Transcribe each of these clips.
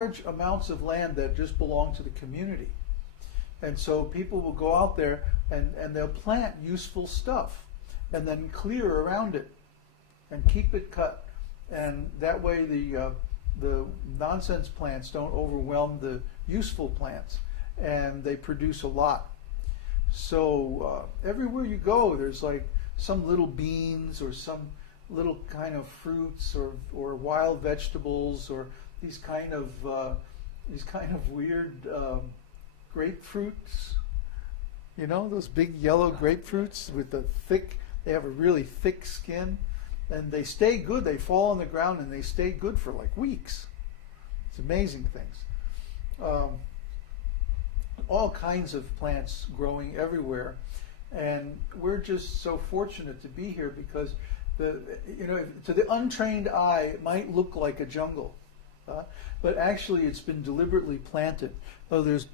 large amounts of land that just belong to the community. And so people will go out there and they'll plant useful stuff and then clear around it and keep it cut. And that way the nonsense plants don't overwhelm the useful plants, and they produce a lot. So everywhere you go, there's like some little beans or some little kind of fruits or wild vegetables or these kind of weird grapefruits. You know, those big yellow grapefruits with the thick, they have a really thick skin, and they stay good. They fall on the ground and they stay good for like weeks. It's amazing things. All kinds of plants growing everywhere, and we're just so fortunate to be here because to the untrained eye it might look like a jungle, but actually it's been deliberately planted. Oh, there's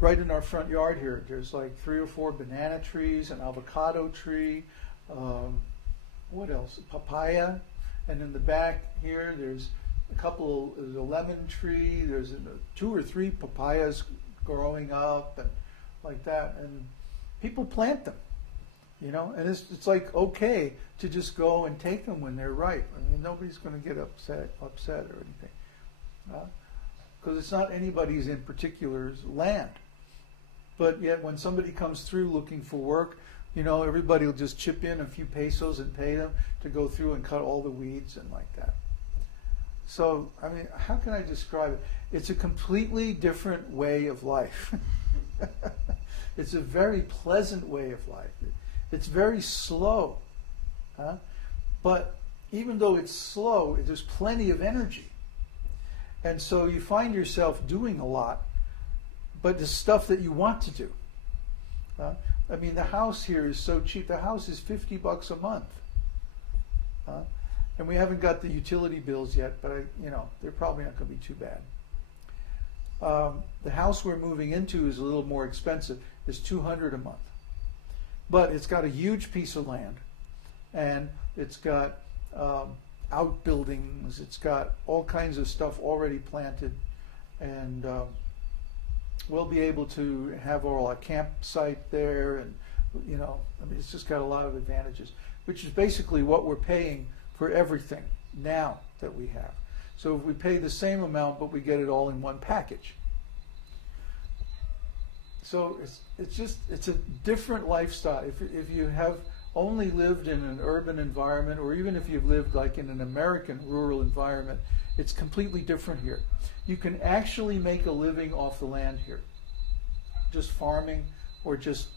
right in our front yard here, there's like 3 or 4 banana trees, an avocado tree, what else? Papaya, and in the back here there's there's a lemon tree, there's 2 or 3 papayas growing up and like that, and people plant them, you know, and it's like okay to just go and take them when they're ripe. I mean, nobody's going to get upset or anything, because it's not anybody's in particular's land. But yet when somebody comes through looking for work, you know, everybody will just chip in a few pesos and pay them to go through and cut all the weeds and like that. So, I mean, how can I describe it? It's a completely different way of life. It's a very pleasant way of life. It's very slow. But even though it's slow, there's plenty of energy. And so you find yourself doing a lot, but the stuff that you want to do. I mean, the house here is so cheap. The house is $50 a month. And we haven't got the utility bills yet, but they're probably not going to be too bad. The house we're moving into is a little more expensive. It's $200 a month. But it's got a huge piece of land, and it's got outbuildings, it's got all kinds of stuff already planted, and we'll be able to have our campsite there, and I mean, it's just got a lot of advantages, which is basically what we're paying for everything now that we have. So if we pay the same amount, but we get it all in one package. So it's a different lifestyle. If you have only lived in an urban environment, or even if you've lived like in an American rural environment, it's completely different here. You can actually make a living off the land here. Just farming, or just,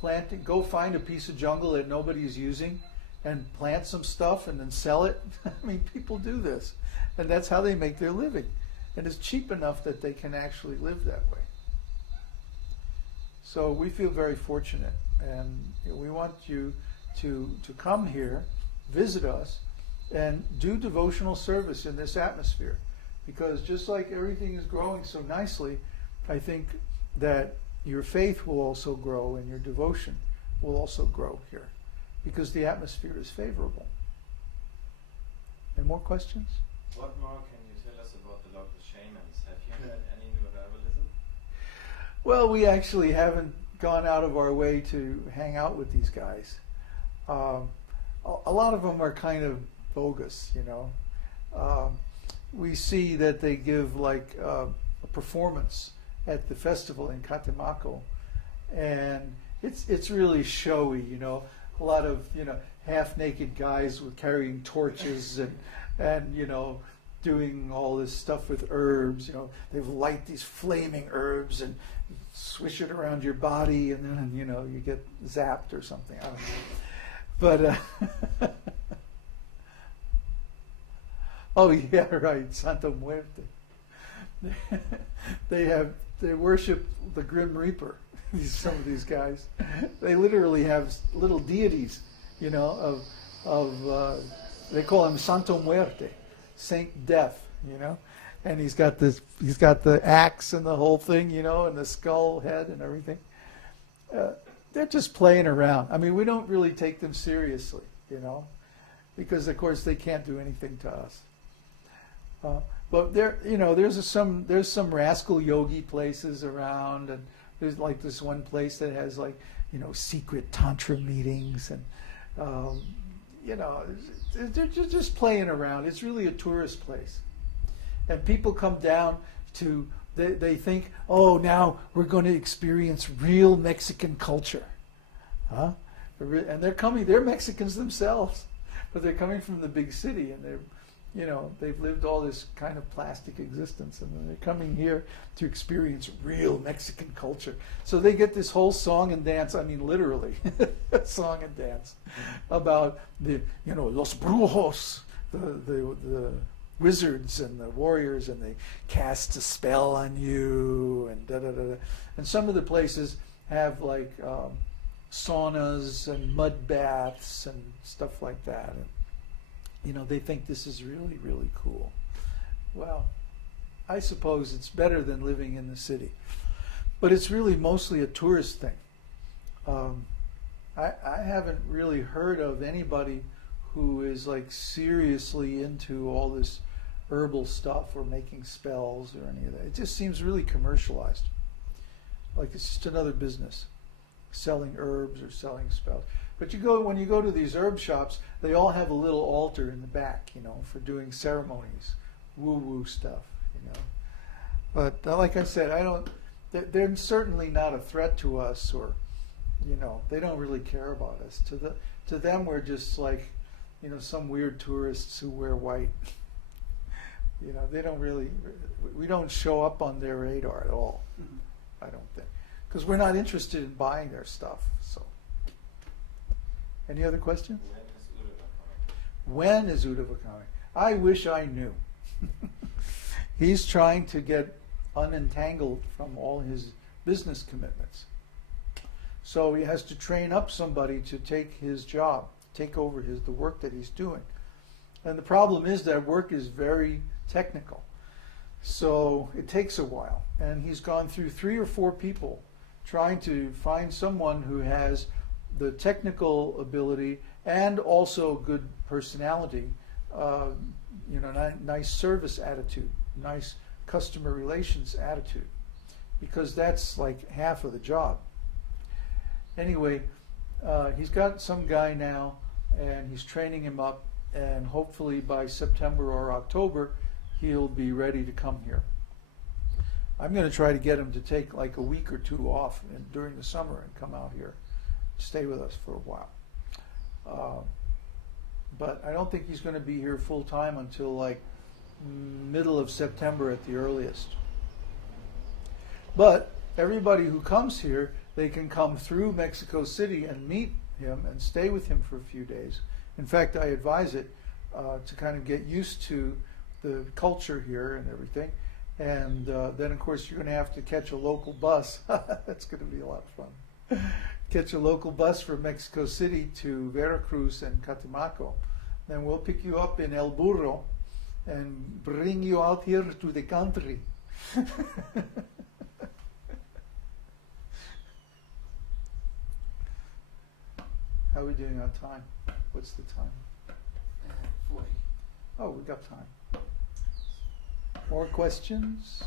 planting. Go find a piece of jungle that nobody's using and plant some stuff and then sell it. I mean, people do this. And that's how they make their living. And it's cheap enough that they can actually live that way. So we feel very fortunate, and we want you to come here, visit us, and do devotional service in this atmosphere. Because just like everything is growing so nicely, I think that your faith will also grow and your devotion will also grow here, because the atmosphere is favorable. Any more questions? What more can you tell us about the local shamans? Have you heard any new herbalism? Well, we actually haven't gone out of our way to hang out with these guys. A lot of them are kind of bogus, we see that they give like a performance at the festival in Catemaco, and it's really showy, a lot of half-naked guys with carrying torches and doing all this stuff with herbs. They light these flaming herbs and swish it around your body, and then you get zapped or something. I don't know. But oh yeah, right, Santa Muerte. They worship the Grim Reaper. Some of these guys, they literally have little deities, they call him Santo Muerte, Saint Death, and he's got the axe and the whole thing, and the skull head and everything. They're just playing around. I mean, we don't really take them seriously, because of course they can't do anything to us. But there, there's some rascal yogi places around, and there's like this one place that has like, secret tantra meetings, and they're just playing around. It's really a tourist place, and people come down to. They think, oh, now we're going to experience real Mexican culture, huh? And they're Mexicans themselves, but they're coming from the big city, and they've lived all this kind of plastic existence, and then they're coming here to experience real Mexican culture. So they get this whole song and dance, I mean literally, song and dance, about the, los brujos, the wizards and the warriors, and they cast a spell on you, and da-da-da-da. And some of the places have like saunas and mud baths and stuff like that. And, they think this is really, really cool. Well, I suppose it's better than living in the city. But it's really mostly a tourist thing. I haven't really heard of anybody who is like seriously into all this herbal stuff or making spells or any of that. It just seems really commercialized. Like it's just another business, selling herbs or selling spells. But when you go to these herb shops, they all have a little altar in the back, for doing ceremonies, woo-woo stuff, But like I said, they're certainly not a threat to us, or, they don't really care about us. To them, we're just like, some weird tourists who wear white. They don't really, we don't show up on their radar at all, I don't think. Because we're not interested in buying their stuff, so. Any other questions? When is Uddhava coming? I wish I knew. He's trying to get unentangled from all his business commitments. So he has to train up somebody to take his job, take over the work that he's doing. And the problem is that work is very technical. So it takes a while. And he's gone through 3 or 4 people trying to find someone who has the technical ability and also good personality, nice service attitude, nice customer relations attitude, because that's like half of the job. Anyway, he's got some guy now, and he's training him up, and hopefully by September or October, he'll be ready to come here. I'm going to try to get him to take like a week or 2 off during the summer and come out here, stay with us for a while. But I don't think he's going to be here full time until like middle of September at the earliest. But everybody who comes here, they can come through Mexico City and meet him and stay with him for a few days. In fact, I advise it to kind of get used to the culture here and everything. And then, of course, you're going to have to catch a local bus. That's going to be a lot of fun. Catch a local bus from Mexico City to Veracruz and Catemaco. Then we'll pick you up in El Burro and bring you out here to the country. How are we doing on time? What's the time? 40. Oh, we got time. More questions?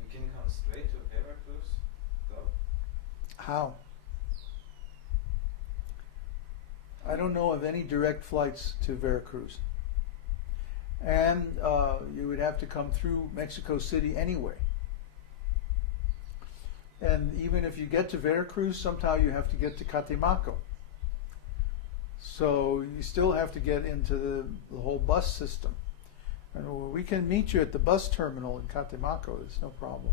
We can come straight to Veracruz, though? How? I don't know of any direct flights to Veracruz. And you would have to come through Mexico City anyway. And even if you get to Veracruz, somehow you have to get to Catemaco. So you still have to get into the whole bus system. And we can meet you at the bus terminal in Catemaco, it's no problem.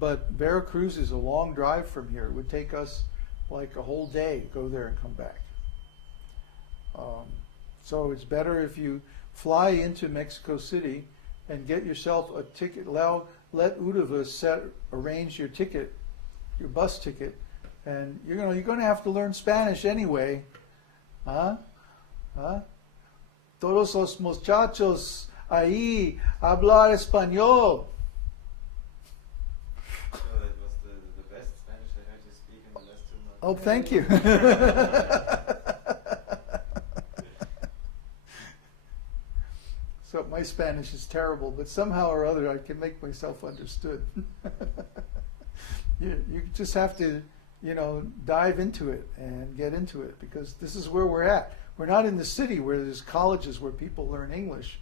But Veracruz is a long drive from here. It would take us like a whole day to go there and come back. So it's better if you fly into Mexico City and get yourself a ticket. Let Uddhava arrange your ticket, your bus ticket, and you're going to have to learn Spanish anyway. Huh? Todos los muchachos ahí hablar español. Oh, thank you. So my Spanish is terrible, but somehow or other I can make myself understood. You just have to, dive into it and get into it, because this is where we're at. We're not in the city where there's colleges where people learn English.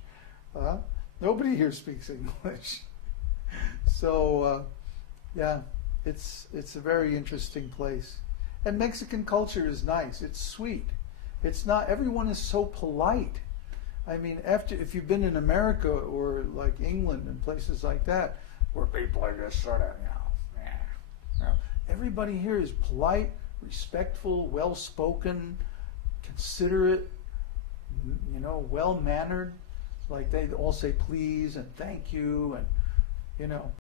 Nobody here speaks English. So, yeah, it's a very interesting place. And Mexican culture is nice. It's sweet. It's not, everyone is so polite. I mean, if you've been in America or like England and places like that, where people are just sort of, everybody here is polite, respectful, well-spoken, considerate, well-mannered. Like they all say please and thank you, and